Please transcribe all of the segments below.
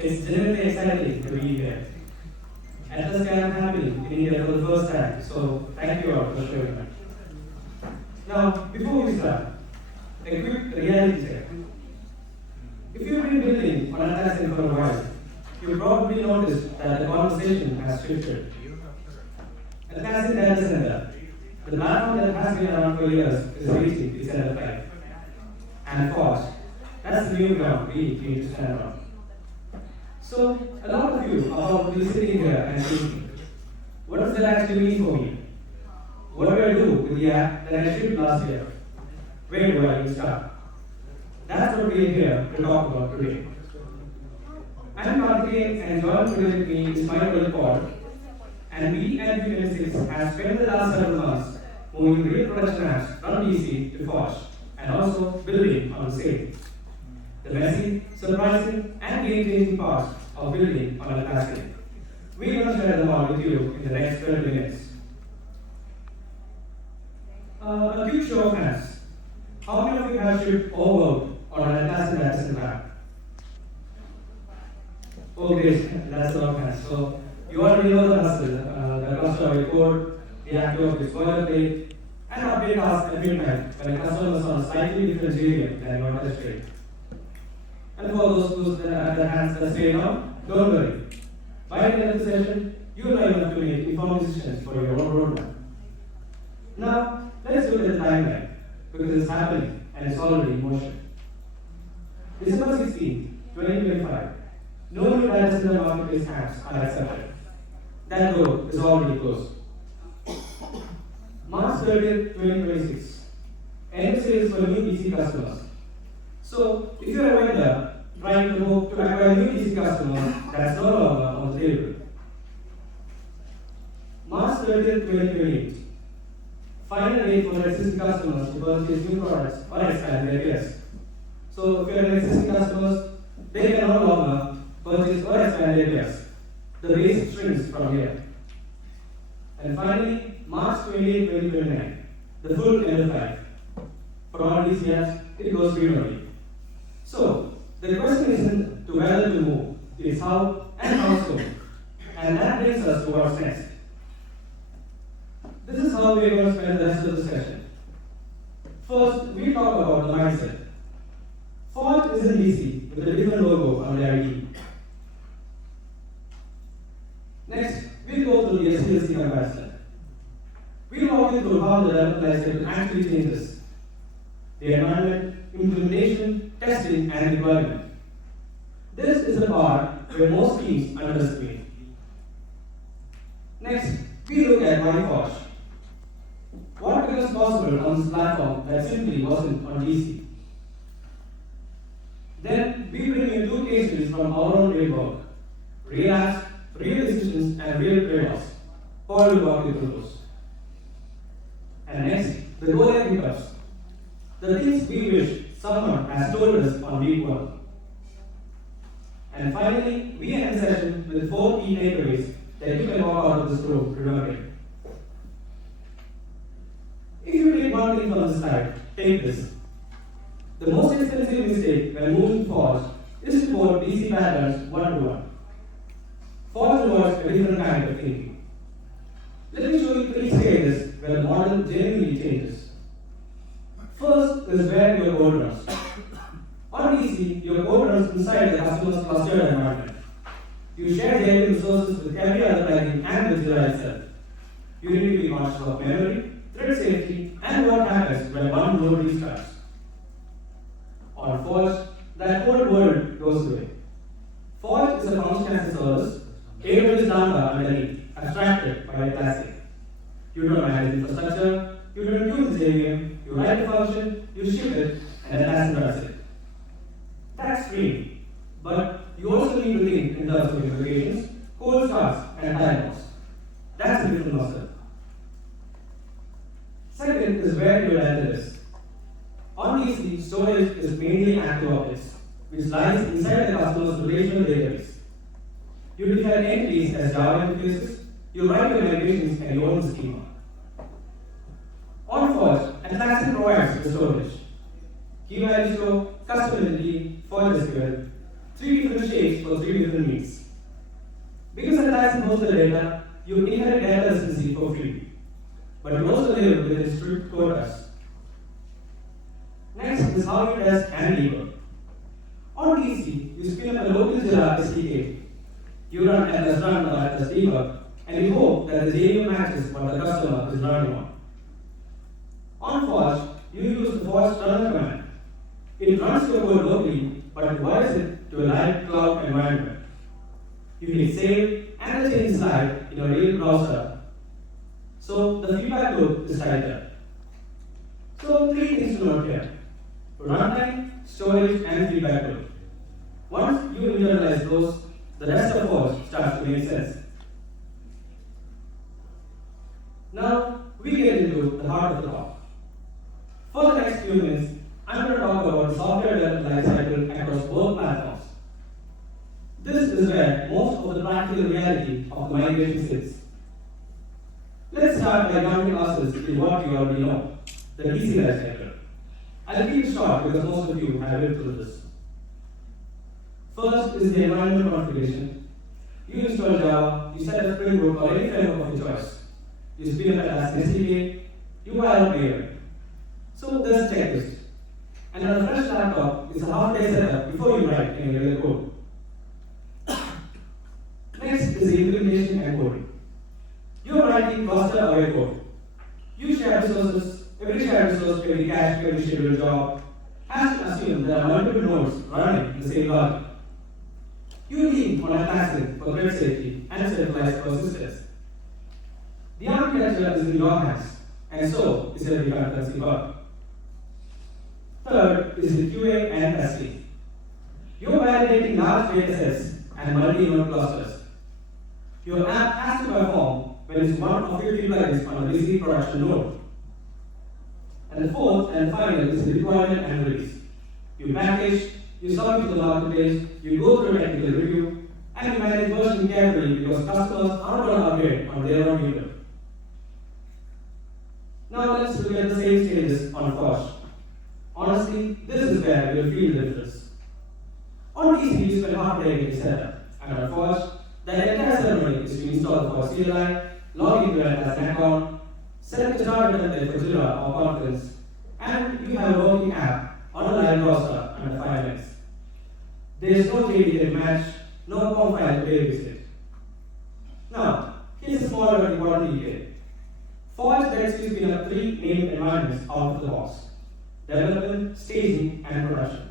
It's genuinely exciting to be here. AtlasCamp happening in India for the first time, so thank you all for showing up. Now, before we start, a quick reality check. If you've been building on Atlassian for a while, you've probably noticed that the conversation has shifted. Atlassian Data Center, the platform that has been around for years, is reaching its end of life. And Forge, that's the new ground we need to stand on. So, a lot of you are probably sitting here and thinking, what does that actually mean for me? What do I do with the app that I shipped last year? Where do I even start? That's what we're here to talk about today. I'm Karthikeyan and joining today with me is my brother Paul, and we at VIEW26 have spent the last several months moving real production apps from DC to Forge and also building on the same. The messy, surprising, and game-changing parts of building on Atlassian. We're going to share them all with you in the next 30 minutes. A quick show of hands. How many of you have shipped or worked on an Atlassian Data Center app? Oh, great, that's a lot of hands. So, you already know the hustle, the cluster of your code, the active of this boilerplate, and update tasks at midnight when a customer is on a slightly different JVM than your test rate. And for those whose hands that say no, don't worry. By the end of the session, you will know enough to make informed decisions for your own roadmap. Now, let's look at the timeline, because it's happening and it's already in motion. December 16, 2025, no new data center marketplace apps are accepted. That door is already closed. March 30th, 2026, end sales for new PC customers. So, if you're a vendor trying to acquire new PC customers, that's no longer on the table. March 30th, 2028, final date for existing customers to purchase new products or expand their base. So, if you're an existing customer, they can no longer purchase or expand their base. The base shrinks from here. And finally, March 28, 2029, the full end of life. For all these years, it goes read-only. So, the question isn't to whether to move, it's how and how soon. And that brings us to what's next. This is how we're going to spend the rest of the session. First, we talk about the mindset. Forge isn't easy with a different logo on the ID. Next, we'll go through the SDLC comparison. We'll walk you through how the development lifecycle actually changes. The environment, implementation, testing, and deployment. This is the part where most teams underestimate. Next, we look at why Forge. What becomes possible on this platform that simply wasn't on DC? Then, we bring you two case studies from our own real work. Real apps, real decisions, and real trade-offs. Paul will walk you through those. And next, the go-live hiccups. The things we wish someone has told us on week 1. And finally, we end the session with 4 key takeaways that you can walk out of this room remembering. If you take one thing from the slide, take this. The most expensive mistake when moving Forge is to code DC patterns one-to-one. Forge rewards a different kind of thinking. Let me show you 3 stages where the model genuinely changes. First is where your code runs. On DC, your code runs inside the customer's clustered environment. You share JVM resources with every other plugin and with Jira itself. You need to be conscious of memory, thread safety, and what happens when one node restarts. On Forge, that whole world goes away. Forge is a function as a service, AWS Lambda underneath, abstracted by Atlassian. You don't manage infrastructure, you don't use the JVM, you write a function, you ship it, and Atlassian does it. That's free, but you also need to think in terms of implications, cold starts, and timeouts. That's a different muscle. Second is where your data is. On DC, storage is mainly active objects, which lies inside the customer's relational database. You declare entities as Java interfaces, you write your migrations and your own schema. On Forge, Atlassian provides the storage. Key value store, custom entity, Forge SQL, three different shapes for three different needs. Because Atlassian hosts the data, you inherit data residency for free, but you also live within strict quotas. Next is how you test and debug. On DC, you spin up a local Jira SDK. You run Atlas Run or Atlas Debug, and you hope that the JVM matches what the customer is running on. On Forge, you use the Forge runner command. It runs your code locally, but it wires it to a live cloud environment. You hit save and the change slide in your real browser. So the feedback loop is tighter. So three things to note here: runtime, storage, and feedback loop. Once you internalize those, the rest of Forge starts to make sense. Now we get into the heart of the talk. For the next few minutes, I'm going to talk about the software development lifecycle across both platforms. This is where most of the practical reality of the migration sits. Let's start by grounding ourselves in what you already know, the DC lifecycle. I'll keep it short because most of you have lived through this. First is the environment configuration. You install Java, you set a Spring Boot or any framework of your choice. You spin up Atlassian SDK, you wire up layer. So there's a checklist. And on a fresh laptop, it's a half-day setup before you write any real code. Next is the implementation and coding. You are writing cluster-aware code. You share resources. Every shared resource, every cache, every scheduled job has to assume there are multiple nodes running the same logic. You lean on Atlassian for thread safety and centralized persistence. The architecture is in your hands, and so is every concurrency bug. Third is the QA and testing. You're validating large datasets and multi-node clusters. Your app has to perform when it's one of your plugins on a busy production node. And the fourth and final is the deployment and release. You package, you submit to the marketplace, you go through a technical review, and you manage version carefully because customers aren't going to upgrade on their own either. Now let's look at the same stages on Forge. Honestly, this is where you'll feel the difference. On DC, you spend half a day getting set up, and on Forge, the entire ceremony is to install the Forge CLI, log into an Atlassian account, select a target template for Jira or Confluence, and you have a working app on a live browser under 5 minutes. There is no JDK match, no COM file to babysit. Now, here's a small but important detail. Forge lets you spin up 3 named environments out of the box: development, staging, and production.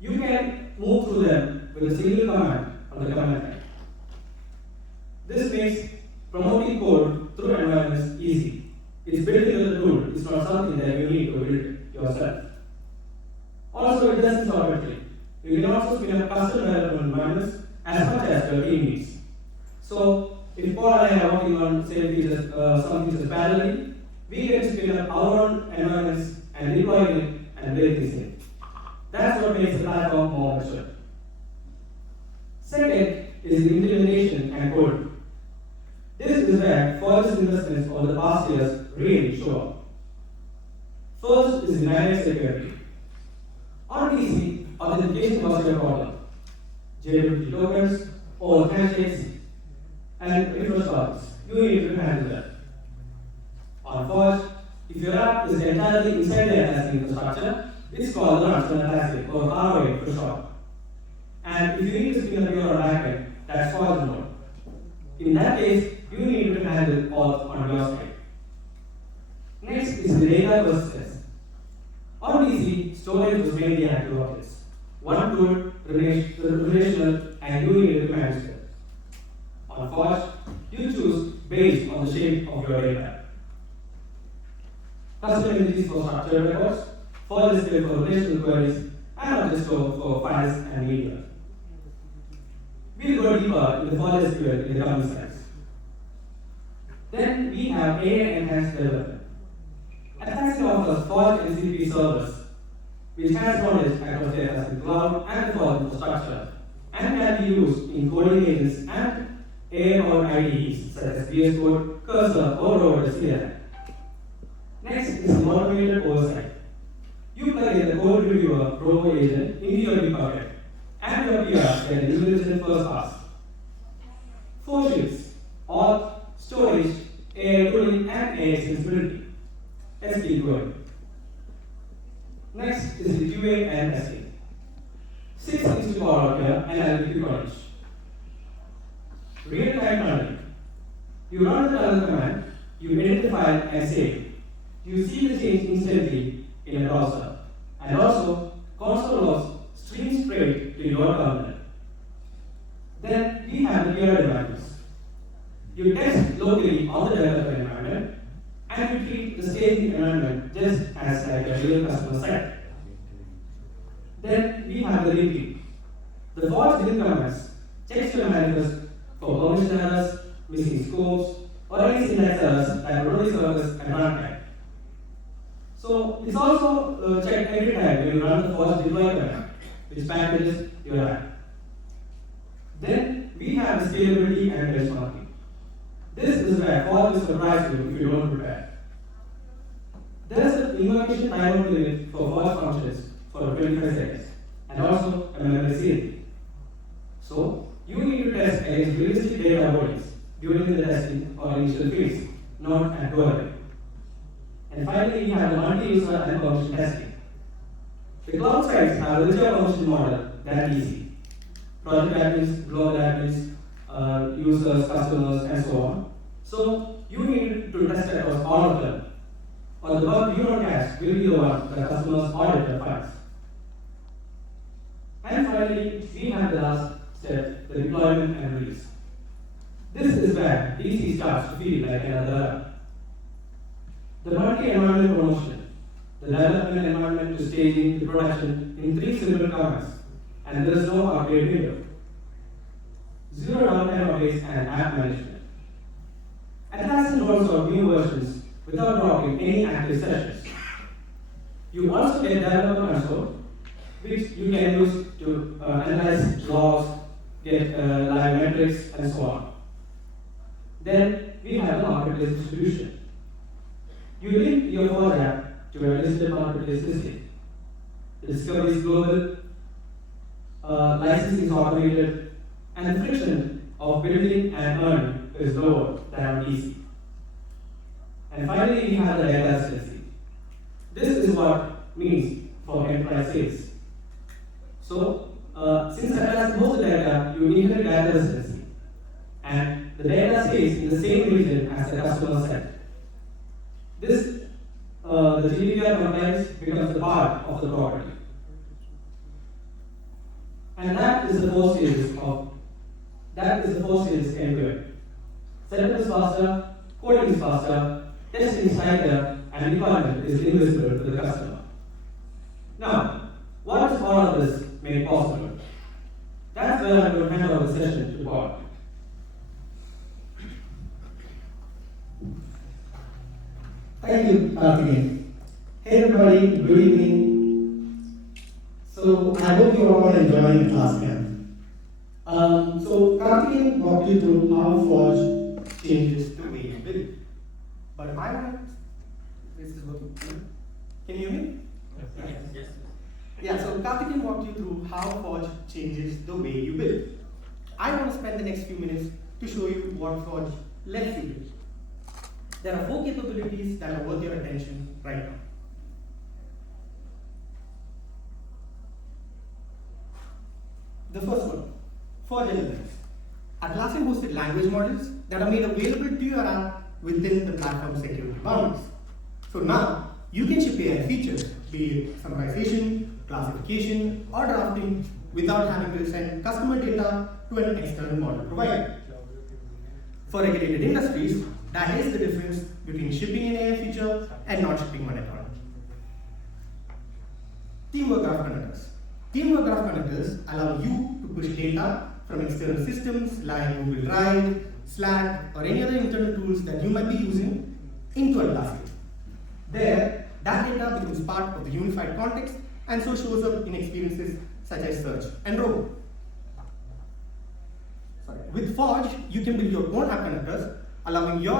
You can move through them with a single command on the command line. This makes promoting code through environments easy. It's built into the tool, it's not something that you need to build yourself. Also, it doesn't stop at 3. You can also spin up custom development environments as much as your team needs. So, if Paul and I are working on some features parallelly, we can spin up our own environments and deploy it and build things in. That's what makes the platform more mature. Second is the implementation and code. This is where Forge's investments over the past years really show up. First is dynamic security. On DC, authentication was your problem. JWT tokens, or handshakes, and reverse parties. You need to handle that. On Forge, if your app is entirely inside the Atlassian infrastructure, it's called runs on Atlassian, or ROA for short. And if you need to spin up your backend, that's Forge mode. In that case, you need to handle all on your side. Next is the data persistence. On DC, storage was mainly active objects. One tool, relational, and you need to manage it. On Forge, you choose based on the shape of your data. Custom entities for structured records, Forge is built for relational queries, and object store for files and media. We'll go deeper in the Forge SQL in the coming slides. Then we have AI-enhanced development. Atlassian offers Forge MCP servers, which has knowledge across the Atlassian cloud and the Forge infrastructure, and can be used in coding agents and AI or IDEs such as VS Code, Cursor, or Rover CLI. Next is automated oversight. You plug in the code reviewer Rover agent into your bucket, and your PR get an intelligent first pass. 4 shields, auth, storage, AI tooling, and AI accessibility. Let's keep going. Next is the QA and testing. 6 things to call out here, and I'll give you knowledge. Real-time learning. You run the tunnel command, you edit the file and save. You see the change instantly in a browser. And also, console logs stream straight to your terminal. Then we have the PR environments. You test locally on the developer environment, and you treat the staging environment just as like a real customer site. Then we have the linking. The Forge link comments checks your manifest for permission errors, missing scopes, or any syntax errors that only service and runtime. So it's also checked every time when you run the Forge deploy command, which packages your app. Then we have the scalability and benchmarking. This is where Forge will surprise you if you don't prepare. There is an invocation timeout limit for Forge functions for 25 seconds, and also a memory ceiling. So you need to test against realistic data bodies during the testing or initial phase, not at go away. And finally, we have the multi-user and permission testing. The cloud sites have a richer permission model than easy. Project admins, global admins, users, customers, and so on. So you need to test across all of them. Or the bug you don't catch will be the one the customers auditor finds. And finally, we have the last step, the deployment and release. This is where DC starts to feel like another app. The multi-environment promotion, the development environment to staging to production in 3 simple commands, and there is no upgrade window. 0 downtime updates and app management. Atlassian rolls out new versions without dropping any active sessions. You also get developer console, which you can use to analyze logs, get live metrics, and so on. Then we have the marketplace distribution. You link your Forge app to a listed marketplace listing. The discovery is global, licensing is automated, and the friction of building and earning is lower than on DC. And finally, we have the data residency. This is what means for enterprise sales. So, since Atlas hosts the data, you inherit data residency, and the data stays in the same region as the customer site. This, the GDPR compliance becomes a part of the property. And that is the 4 stages end-to-end. Setup is faster, coding is faster, testing is tighter, and deployment is invisible to the customer. Now, what does all of this make possible? That's where I'm going to hand over the session to Paul. Thank you, Karthikeyan. Hey everybody, good evening. So I hope you all are enjoying AtlasCamp. So Karthikeyan walked you through how Forge changes the way you build. But I want, this is working. Can you hear me? Yes. Yeah, so Karthikeyan walked you through how Forge changes the way you build. I want to spend the next few minutes to show you what Forge lets you build. There are 4 capabilities that are worth your attention right now. The first one, Forge elements. Atlassian hosted language models that are made available to your app within the platform security boundaries. So now, you can ship AI features, be it summarization, classification, or drafting, without having to send customer data to an external model provider. For regulated industries, that is the difference between shipping an AI feature and not shipping one at all. Teamwork graph connectors. Teamwork graph connectors allow you to push data from external systems like Google Drive, Slack, or any other internal tools that you might be using into Atlassian. There, that data becomes part of the unified context and so shows up in experiences such as search and row. With Forge, you can build your own app connectors, allowing your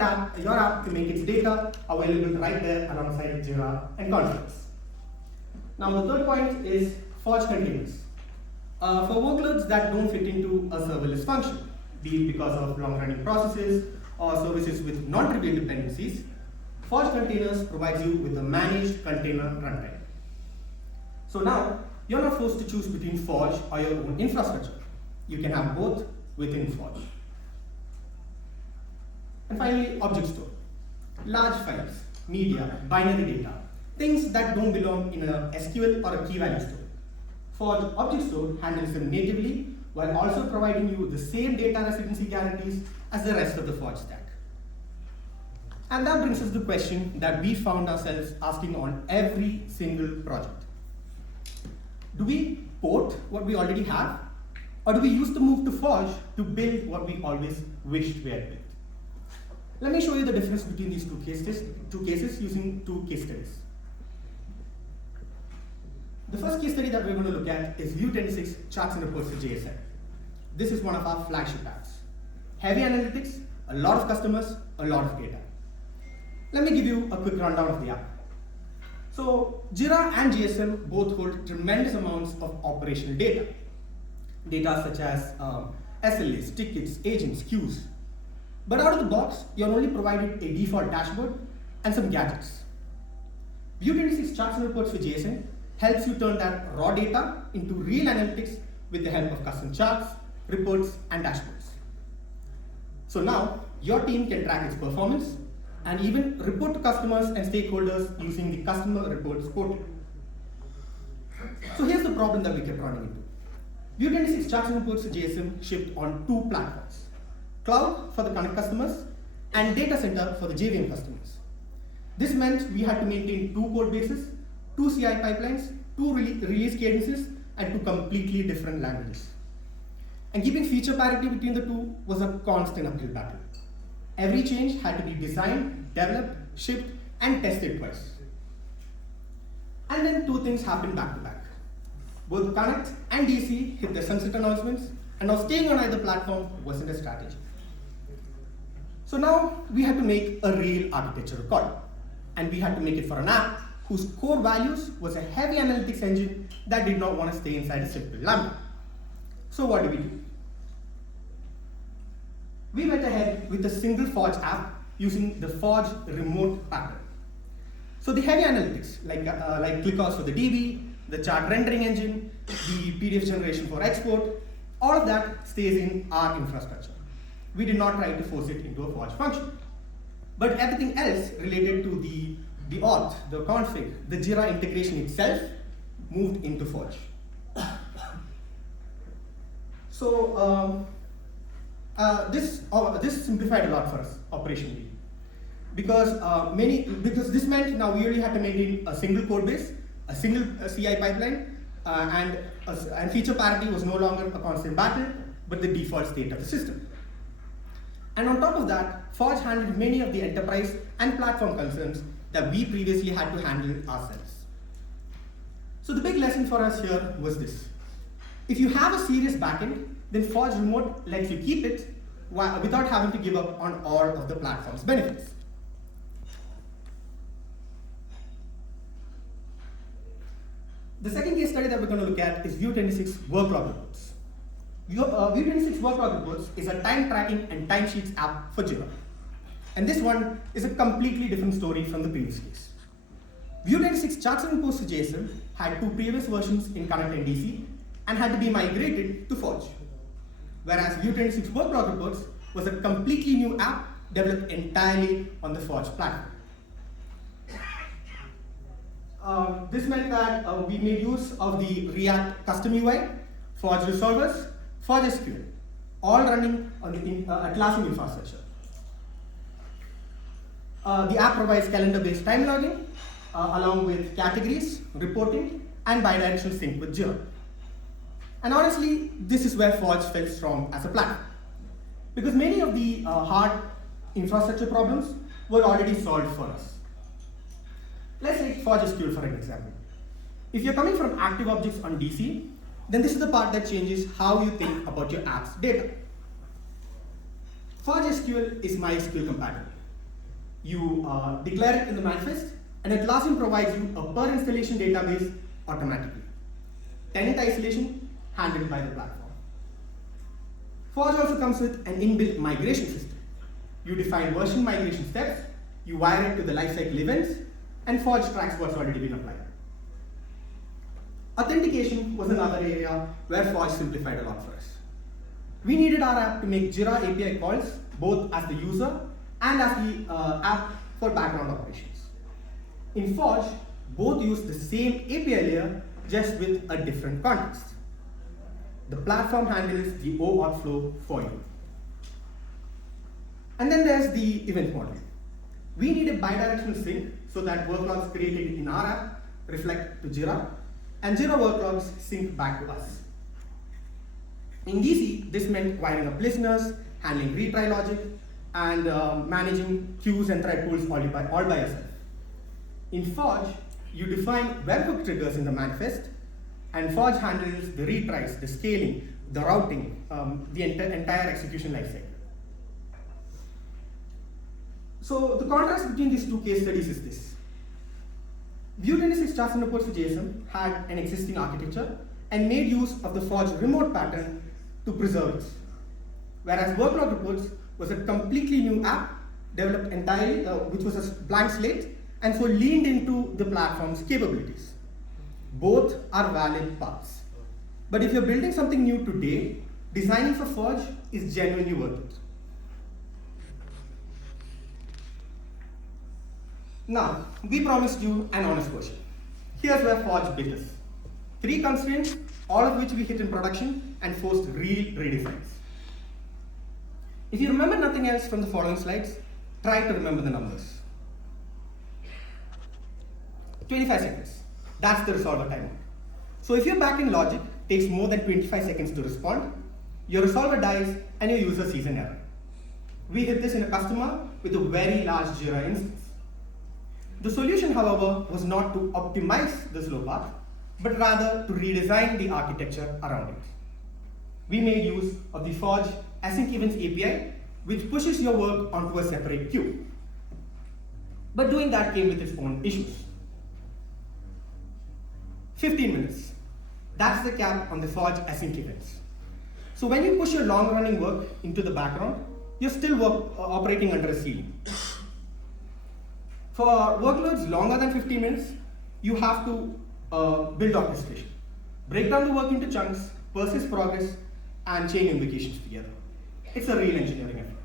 app to make its data available right there alongside Jira and Confluence. Now the third point is Forge containers. For workloads that don't fit into a serverless function, be it because of long-running processes or services with non-trivial dependencies, Forge containers provides you with a managed container runtime. So now, you're not forced to choose between Forge or your own infrastructure. You can have both within Forge. And finally, object store. Large files, media, binary data, things that don't belong in a SQL or a key value store. Forge Object Store handles them natively while also providing you the same data residency guarantees as the rest of the Forge stack. And that brings us to the question that we found ourselves asking on every single project. Do we port what we already have, or do we use the move to Forge to build what we always wished we had built? Let me show you the difference between these two cases using two case studies. The first case study that we're going to look at is VIEW26 Charts and Reports for JSM. This is one of our flagship apps. Heavy analytics, a lot of customers, a lot of data. Let me give you a quick rundown of the app. So Jira and JSM both hold tremendous amounts of operational data. Data such as SLAs, tickets, agents, queues. But out of the box, you're only provided a default dashboard and some gadgets. VIEW26 Charts and Reports for JSM helps you turn that raw data into real analytics with the help of custom charts, reports, and dashboards. So now, your team can track its performance and even report to customers and stakeholders using the customer reports portal. So here's the problem that we kept running into. VIEW26 Charts and Reports for JSM shipped on two platforms: Cloud for the Connect customers and Data Center for the JVM customers. This meant we had to maintain two code bases, two CI pipelines, two release cadences, and two completely different languages. And keeping feature parity between the two was a constant uphill battle. Every change had to be designed, developed, shipped, and tested twice. And then two things happened back to back. Both Connect and DC hit their sunset announcements, and now staying on either platform wasn't a strategy. So now we had to make a real architecture call, and we had to make it for an app whose core values was a heavy analytics engine that did not want to stay inside a simple Lambda. So what do? We went ahead with a single Forge app using the Forge remote pattern. So the heavy analytics, like ClickHouse for the DB, the chart rendering engine, the PDF generation for export, all of that stays in our infrastructure. We did not try to force it into a Forge function. But everything else related to the auth, the config, the Jira integration itself moved into Forge. So this simplified a lot for us operationally, because this meant now we only had to maintain a single code base, a single CI pipeline, and feature parity was no longer a constant battle, but the default state of the system. And on top of that, Forge handled many of the enterprise and platform concerns that we previously had to handle ourselves. So the big lesson for us here was this: if you have a serious backend, then Forge Remote lets you keep it without having to give up on all of the platform's benefits. The second case study that we're going to look at is VIEW26 Work Log Reports. VIEW26 Work Log Reports is a time tracking and timesheets app for Jira. And this one is a completely different story from the previous case. VIEW26 Charts and Reports for JSM had two previous versions in Connect and DC and had to be migrated to Forge. Whereas VIEW26 Work Log Reports was a completely new app developed entirely on the Forge platform. This meant that we made use of the React custom UI, Forge resolvers, Forge SQL, all running on the Atlassian infrastructure. The app provides calendar-based time logging, along with categories, reporting, and bidirectional sync with Jira. And honestly, this is where Forge felt strong as a platform, because many of the hard infrastructure problems were already solved for us. Let's take Forge SQL for an example. If you're coming from active objects on DC, then this is the part that changes how you think about your app's data. Forge SQL is MySQL compatible. You declare it in the manifest, and Atlassian provides you a per installation database automatically. tenant isolation handled by the platform. Forge also comes with an inbuilt migration system. You define version migration steps, you wire it to the lifecycle events, and Forge tracks what's already been applied. Authentication was another area where Forge simplified a lot for us. We needed our app to make Jira API calls both as the user and as the app for background operations. In Forge, both use the same API layer just with a different context. The platform handles the OAuth flow for you. And then there's the event model. We need a bidirectional sync so that worklogs created in our app reflect to Jira, and Jira worklogs sync back to us. In DC, this meant wiring up listeners, handling retry logic, and managing queues and thread pools all by yourself. In Forge, you define webhook triggers in the manifest, and Forge handles the retries, the scaling, the routing, the entire execution lifecycle. So the contrast between these two case studies is this. VIEW26 charts and reports for JSM had an existing architecture and made use of the Forge remote pattern to preserve it. Whereas workload reports was a completely new app developed entirely, which was a blank slate, and so leaned into the platform's capabilities. Both are valid paths. But if you're building something new today, designing for Forge is genuinely worth it. Now, we promised you an honest version. Here's where Forge bit us. 3 constraints, all of which we hit in production and forced real redesigns. If you remember nothing else from the following slides, try to remember the numbers. 25 seconds. That's the resolver timeout. So if your backend logic takes more than 25 seconds to respond, your resolver dies and your user sees an error. We hit this in a customer with a very large Jira instance. The solution, however, was not to optimize the slow path, but rather to redesign the architecture around it. We made use of the Forge Async Events API, which pushes your work onto a separate queue. But doing that came with its own issues. 15 minutes. That's the cap on the Forge Async Events. So when you push your long-running work into the background, you're still operating under a ceiling. For workloads longer than 15 minutes, you have to build orchestration. Break down the work into chunks, persist progress, and chain invocations together. It's a real engineering effort.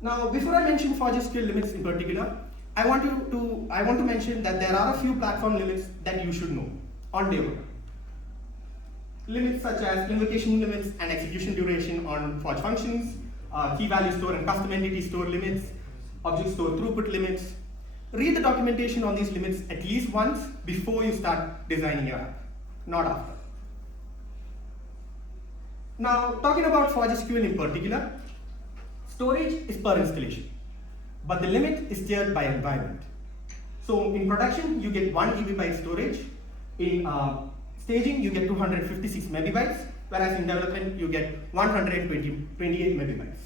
Now, before I mention Forge's skill limits in particular, I want to mention that there are a few platform limits that you should know on day one. Limits such as invocation limits and execution duration on Forge functions, key value store and custom entity store limits, object store throughput limits. Read the documentation on these limits at least once before you start designing your app, not after. Now, talking about Forge SQL in particular, storage is per installation, but the limit is tiered by environment. So in production, you get 1 GB storage. In staging, you get 256 megabytes, whereas in development, you get 128 megabytes.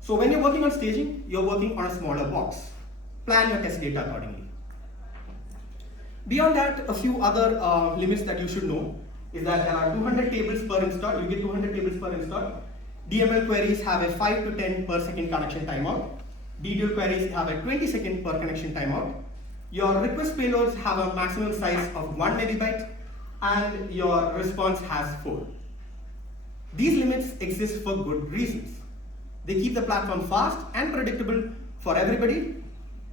So when you're working on staging, you're working on a smaller box. Plan your test data accordingly. Beyond that, a few other limits that you should know is that there are 200 tables per install. You get 200 tables per install. DML queries have a 5 to 10 per second connection timeout. DDL queries have a 20 second per connection timeout. Your request payloads have a maximum size of 1 megabyte, and your response has 4. These limits exist for good reasons. They keep the platform fast and predictable for everybody,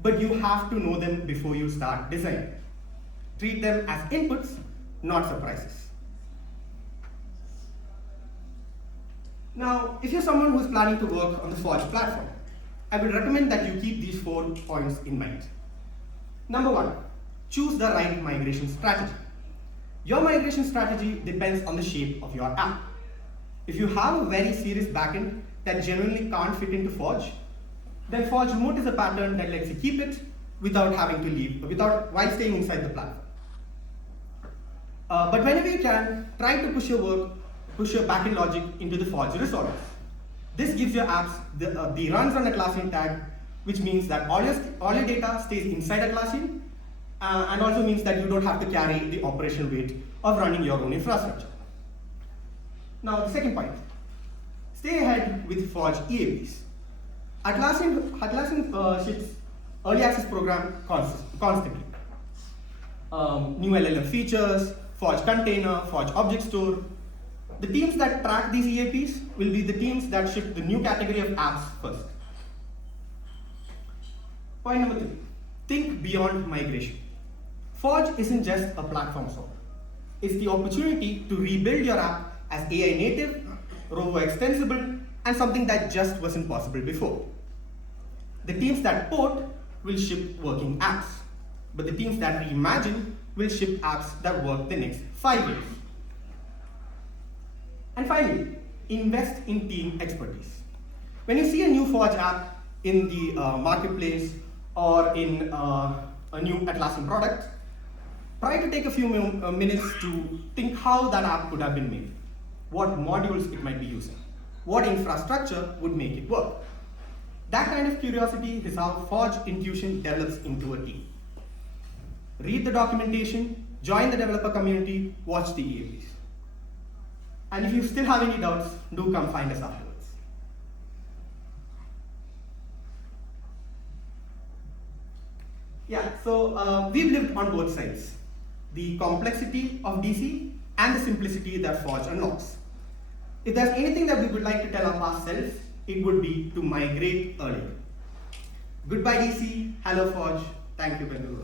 but you have to know them before you start designing. Treat them as inputs, not surprises. Now, if you're someone who's planning to work on the Forge platform, I would recommend that you keep these 4 points in mind. Number 1, choose the right migration strategy. Your migration strategy depends on the shape of your app. If you have a very serious backend that genuinely can't fit into Forge, then Forge Remote is a pattern that lets you keep it without having to leave, while staying inside the platform. But whenever you can, try to push your backend logic into the Forge resolvers. This gives your apps the runs on Atlassian tag, which means that all your data stays inside Atlassian and also means that you don't have to carry the operational weight of running your own infrastructure. Now, the second point, stay ahead with Forge EAPs. Atlassian ships early access program constantly. New LLM features, Forge container, Forge object store. The teams that track these EAPs will be the teams that ship the new category of apps first. Point number 3, think beyond migration. Forge isn't just a platform swap. It's the opportunity to rebuild your app as AI native, rover extensible, and something that just wasn't possible before. The teams that port will ship working apps, but the teams that reimagine will ship apps that work the next 5 years. And finally, invest in team expertise. When you see a new Forge app in the marketplace or in a new Atlassian product, try to take a few minutes to think how that app could have been made, what modules it might be using, what infrastructure would make it work. That kind of curiosity is how Forge intuition develops into a team. Read the documentation, join the developer community, watch the EAPs. And if you still have any doubts, do come find us afterwards. Yeah, so we've lived on both sides, the complexity of DC and the simplicity that Forge unlocks. If there's anything that we would like to tell our past selves, it would be to migrate earlier. Goodbye DC, hello Forge, thank you Bengaluru.